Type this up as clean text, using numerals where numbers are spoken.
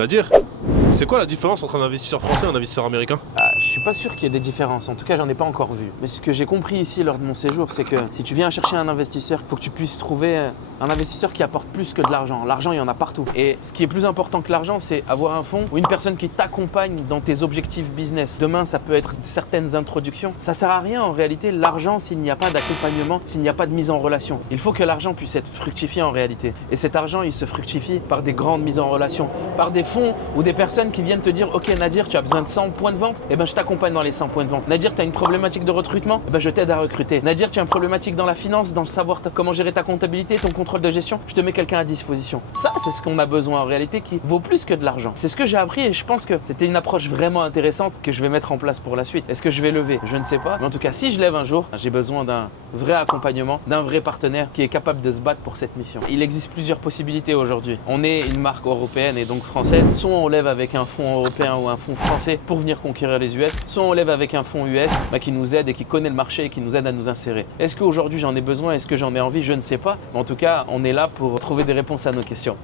Nadir, c'est quoi la différence entre un investisseur français et un investisseur américain? Je suis pas sûr qu'il y ait des différences, en tout cas j'en ai pas encore vu. Mais ce que j'ai compris ici lors de mon séjour, c'est que si tu viens chercher un investisseur, il faut que tu puisses trouver un investisseur qui apporte plus que de l'argent. L'argent, il y en a partout. Et ce qui est plus important que l'argent, c'est avoir un fonds ou une personne qui t'accompagne dans tes objectifs business. Demain, ça peut être certaines introductions. Ça sert à rien en réalité, l'argent, s'il n'y a pas d'accompagnement, s'il n'y a pas de mise en relation. Il faut que l'argent puisse être fructifié en réalité. Et cet argent, il se fructifie par des grandes mises en relation, par des fonds ou des personnes qui viennent te dire « Ok Nadir, tu as besoin de 100 points de vente, eh ben je t'accompagne dans les 100 points de vente. Nadir, tu as une problématique de recrutement, eh ben je t'aide à recruter. Nadir, tu as une problématique dans la finance, dans le savoir comment gérer ta comptabilité, ton contrôle de gestion, je te mets quelqu'un à disposition. » Ça, c'est ce qu'on a besoin en réalité qui vaut plus que de l'argent. C'est ce que j'ai appris et je pense que c'était une approche vraiment intéressante que je vais mettre en place pour la suite. Est-ce que je vais lever? Je ne sais pas. Mais en tout cas, si je lève un jour, j'ai besoin d'un vrai accompagnement, d'un vrai partenaire qui est capable de se battre pour cette mission. Il existe plusieurs possibilités aujourd'hui. On est une marque européenne et donc française. Soit on lève avec un fonds européen ou un fonds français pour venir conquérir les US, soit on lève avec un fonds US qui nous aide et qui connaît le marché et qui nous aide à nous insérer. Est-ce qu'aujourd'hui j'en ai besoin? Est-ce que j'en ai envie? Je ne sais pas. Mais en tout cas, on est là pour trouver des réponses à nos questions.